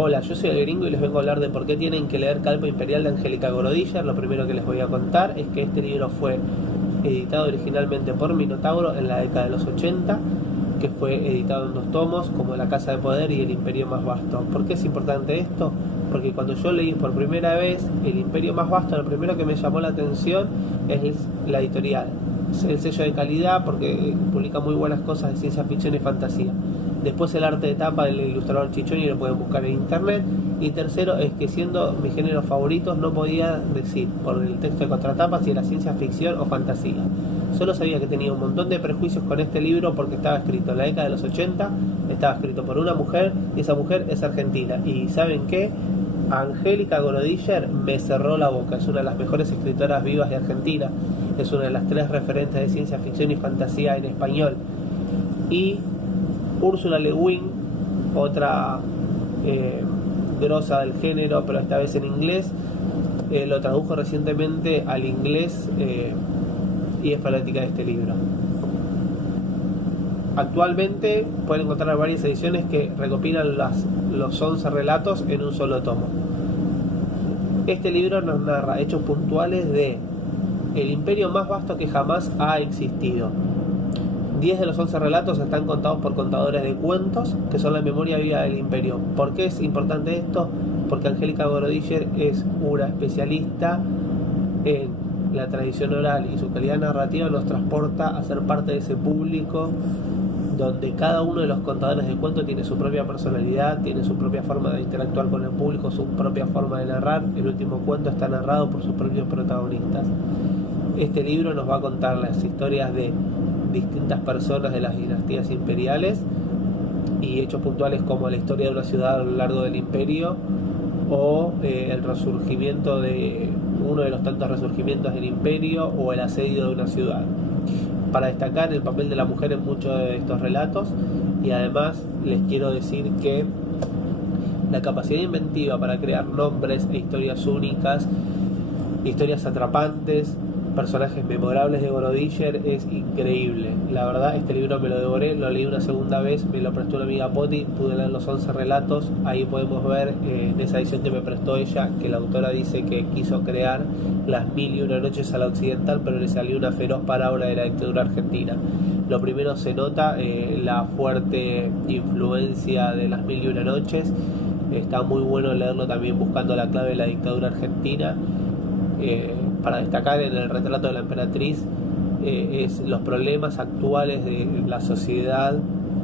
Hola, yo soy el Gringo y les vengo a hablar de por qué tienen que leer Calpa Imperial de Angélica Gorodiller. Lo primero que les voy a contar es que este libro fue editado originalmente por Minotauro en la década de los 80, que fue editado en 2 tomos, como La Casa de Poder y El Imperio Más Vasto. ¿Por qué es importante esto? Porque cuando yo leí por primera vez El Imperio Más Vasto, lo primero que me llamó la atención es la editorial, el sello de calidad, porque publica muy buenas cosas de ciencia ficción y fantasía. Después el arte de tapa del ilustrador Chichoni, lo pueden buscar en internet. Y tercero es que, siendo mis géneros favoritos, no podía decir por el texto de contratapa si era ciencia ficción o fantasía. Solo sabía que tenía un montón de prejuicios con este libro porque estaba escrito en la década de los 80, estaba escrito por una mujer y esa mujer es argentina. Y ¿saben qué? Angélica Gorodiller me cerró la boca. Es una de las mejores escritoras vivas de Argentina, es una de las 3 referentes de ciencia ficción y fantasía en español. Y Ursula Le Guin, otra grosa del género, pero esta vez en inglés, lo tradujo recientemente al inglés y es fanática de este libro. Actualmente pueden encontrar varias ediciones que recopilan los 11 relatos en un solo tomo. Este libro nos narra hechos puntuales de el imperio más vasto que jamás ha existido. 10 de los 11 relatos están contados por contadores de cuentos, que son la memoria viva del imperio. ¿Por qué es importante esto? Porque Angélica Gorodiller es una especialista en la tradición oral y su calidad narrativa nos transporta a ser parte de ese público donde cada uno de los contadores de cuentos tiene su propia personalidad, tiene su propia forma de interactuar con el público, su propia forma de narrar. El último cuento está narrado por sus propios protagonistas. Este libro nos va a contar las historias de distintas personas de las dinastías imperiales y hechos puntuales como la historia de una ciudad a lo largo del imperio o el resurgimiento de uno de los tantos resurgimientos del imperio o el asedio de una ciudad. Para destacar el papel de la mujer en muchos de estos relatos, y además les quiero decir que la capacidad inventiva para crear nombres e historias únicas, historias atrapantes, personajes memorables de Gorodiller es increíble. La verdad, este libro me lo devoré, lo leí una segunda vez, me lo prestó una amiga Poti, pude leer los 11 relatos. Ahí podemos ver en esa edición que me prestó ella que la autora dice que quiso crear las 1001 noches a la occidental, pero le salió una feroz parábola de la dictadura argentina. Lo primero, se nota la fuerte influencia de las 1001 noches. Está muy bueno leerlo también buscando la clave de la dictadura argentina. Para destacar en el retrato de la emperatriz es los problemas actuales de la sociedad,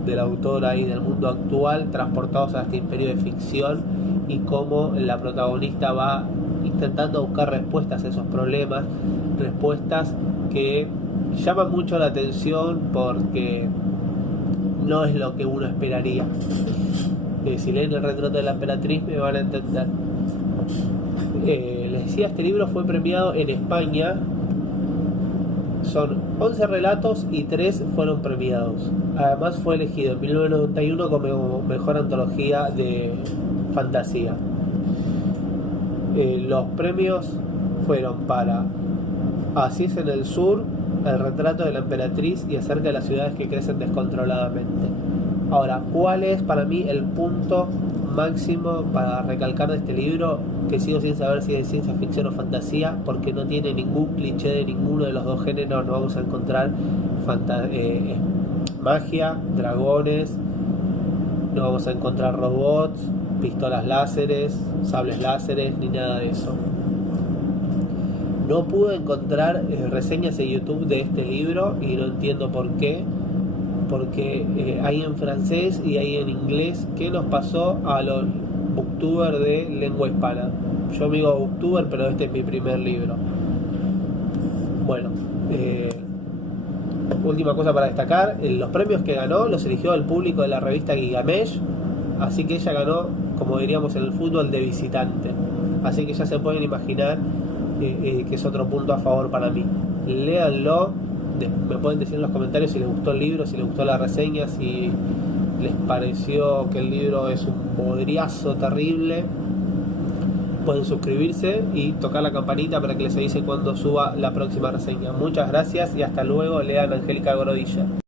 de la autora y del mundo actual transportados a este imperio de ficción, y cómo la protagonista va intentando buscar respuestas a esos problemas, respuestas que llaman mucho la atención porque no es lo que uno esperaría. Si leen el retrato de la emperatriz me van a entender. Les decía, este libro fue premiado en España. Son 11 relatos y 3 fueron premiados. Además fue elegido en 1991 como mejor antología de fantasía. Los premios fueron para Así es en el sur, el retrato de la emperatriz y acerca de las ciudades que crecen descontroladamente. Ahora, ¿cuál es para mí el punto máximo para recalcar de este libro? Que sigo sin saber si es de ciencia ficción o fantasía, porque no tiene ningún cliché de ninguno de los dos géneros. No vamos a encontrar magia, dragones, no vamos a encontrar robots, pistolas láseres, sables láseres, ni nada de eso. No pude encontrar reseñas en YouTube de este libro y no entiendo por qué, porque hay en francés y hay en inglés. ¿Qué nos pasó a los booktubers de lengua hispana? Yo me digo booktuber, pero este es mi primer libro. Bueno, última cosa para destacar, los premios que ganó los eligió el público de la revista Gigamesh, así que ella ganó, como diríamos en el fútbol, de visitante. Así que ya se pueden imaginar que es otro punto a favor para mí. Léanlo, me pueden decir en los comentarios si les gustó el libro, si les gustó la reseña, si les pareció que el libro es un bodriazo terrible. Pueden suscribirse y tocar la campanita para que les avise cuando suba la próxima reseña. Muchas gracias y hasta luego. Lean Angélica Gorodiller.